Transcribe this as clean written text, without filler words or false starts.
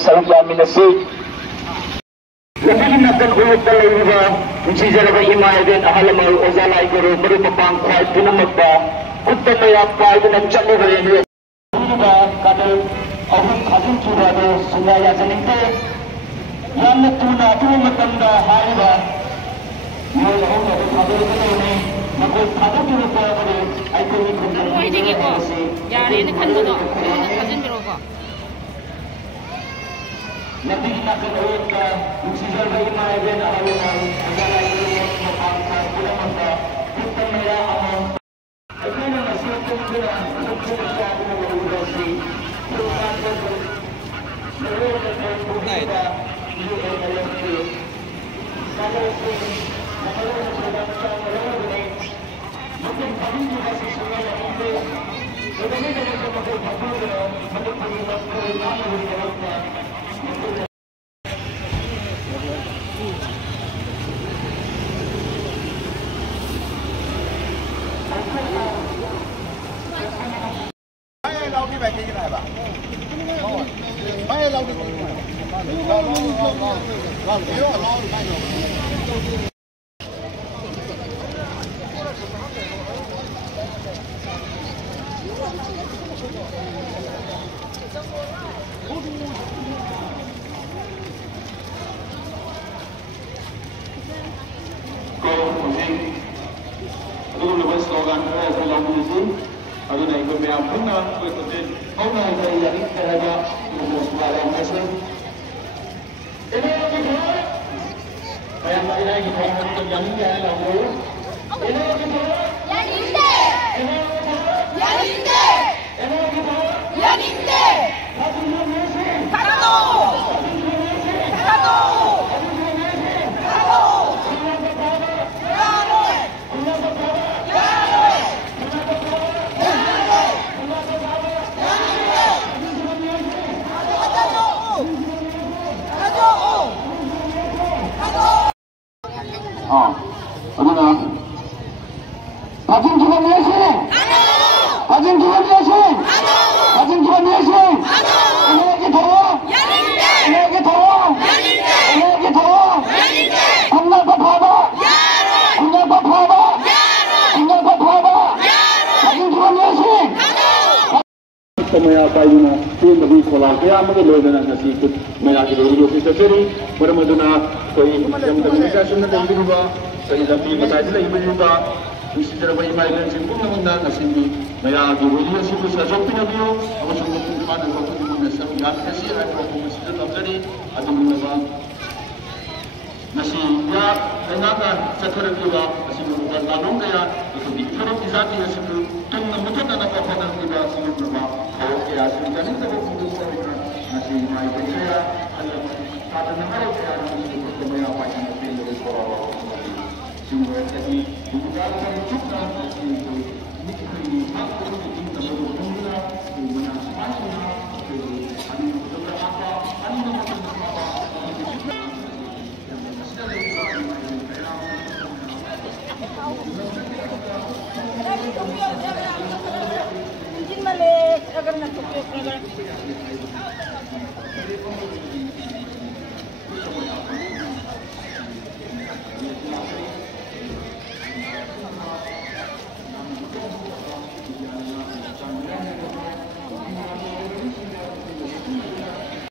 Sarap yaminasi. Labi natin ulot na layuga, kung siya imaya din, ahalamang ozalay guru, maripapang kway, pinamagba, kutta maya kway, pinagchat mo rin yun. Layuga, kadal, ahun kazin churado, sungaya janinte, yan na tuna, tumatanda, haliba, yung ahun na kadal ka na yun, magod kadal ka na po rin, ay kung ikong Pwede ko. Yari na kanto kazin biro ko. Nanti kita keluar ke Uksizal bagi mereka yang ada segala yang mengangkat pulang masa kita merah aman. Itu yang masih terkena untuk kita mengurusi perubahan seluruh negara kita di Indonesia. Kalau sedang mungkin kami juga sesuai yang itu. Sebenarnya kita pakai baju untuk melihat perubahan di